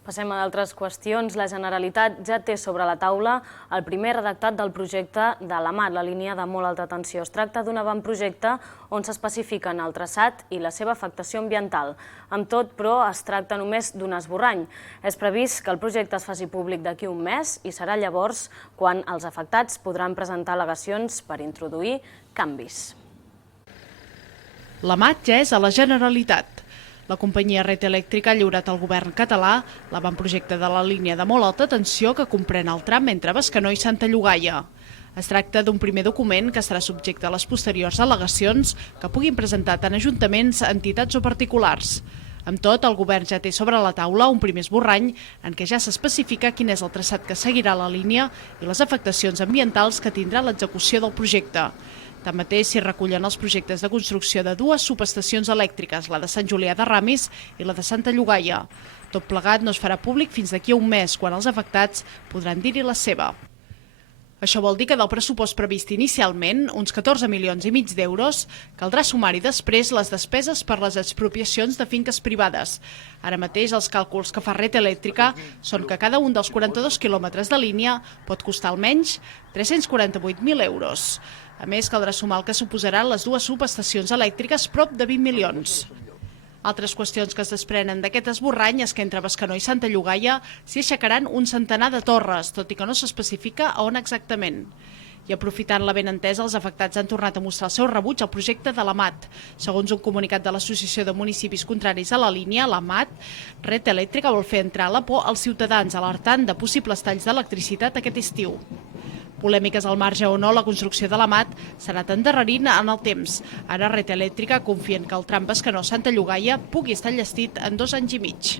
Passem a d'altres qüestions. La Generalitat ja té sobre la taula el primer redactat del projecte de la MAT, la línia de molt alta tensió. Es tracta d'un avantprojecte on s'especifiquen el traçat i la seva afectació ambiental. Amb tot, però, es tracta només d'un esborrany. És previst que el projecte es faci públic d'aquí un mes i serà llavors quan els afectats podran presentar al·legacions per introduir canvis. La MAT ja és a la Generalitat. La companyia Red Eléctrica ha lliurat al govern català l'avantprojecte de la línia de molt alta tensió que comprèn el tram entre Bescanó i Santa Llogaia. Es tracta d'un primer document que serà subjecte a les posteriors al·legacions que puguin presentar tant ajuntaments, entitats o particulars. Amb tot, el govern ja té sobre la taula un primer esborrany en què ja s'especifica quin és el traçat que seguirà la línia i les afectacions ambientals que tindrà l'execució del projecte. Tanmateix, s'hi recullen els projectes de construcció de dues subestacions elèctriques, la de Sant Julià de Ramis i la de Santa Llogaia. Tot plegat no es farà públic fins d'aquí a un mes, quan els afectats podran dir-hi la seva. Això vol dir que del pressupost previst inicialment, uns 14,5 milions d'euros, caldrà sumar-hi després les despeses per les expropiacions de finques privades. Ara mateix els càlculs que fa Red Eléctrica són que cada un dels 42 quilòmetres de línia pot costar almenys 348.000 euros. A més, caldrà sumar el que suposaran les dues subestacions elèctriques prop de 20 milions. Altres qüestions que es desprenen d'aquest esborrany és que entre Bescanó i Santa Llogaia s'hi aixecaran un centenar de torres, tot i que no s'especifica a on exactament. I aprofitant la benentesa, els afectats han tornat a mostrar el seu rebuig al projecte de la MAT. Segons un comunicat de l'Associació de Municipis Contraris a la línia, la MAT, Red Eléctrica vol fer entrar la por als ciutadans, alertant de possibles talls d'electricitat aquest estiu. Polèmiques al marge o no, la construcció de la MAT serà endarrerint en el temps. Ara Red Eléctrica confia que el tram Bescanó-Santa Llogaia pugui estar enllestit en 2 anys i mig.